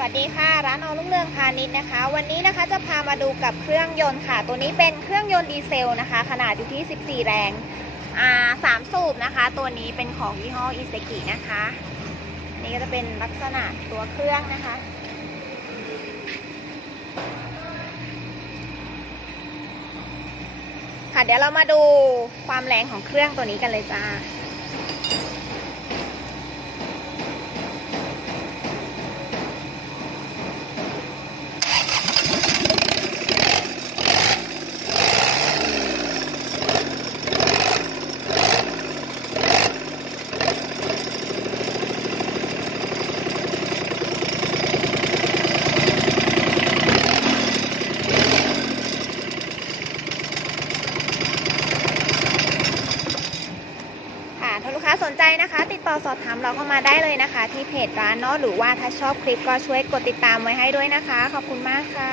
วัสดีค่ะ ร้านอลุ่งเรืองพาณิชย์นะคะ วันนี้นะคะจะพามาดูกับเครื่องยนต์ค่ะ ตัวนี้เป็นเครื่องยนต์ดีเซลนะคะ ขนาดอยู่ที่ 14 แรงอ่าสามสูบนะคะ ตัวนี้เป็นของยี่ห้ออิเซกินะคะ นี่ก็จะเป็นลักษณะตัวเครื่องนะคะ ค่ะเดี๋ยวเรามาดูความแรงของเครื่องตัวนี้กันเลยจ้า ค่ะถ้าลูกค้าสนใจนะคะ ติดต่อสอบถามเราเข้ามาได้เลยนะคะ ที่เพจร้านเนาะหรือว่าถ้าชอบคลิปก็ช่วยกดติดตามไว้ให้ด้วยนะคะ ขอบคุณมากค่ะ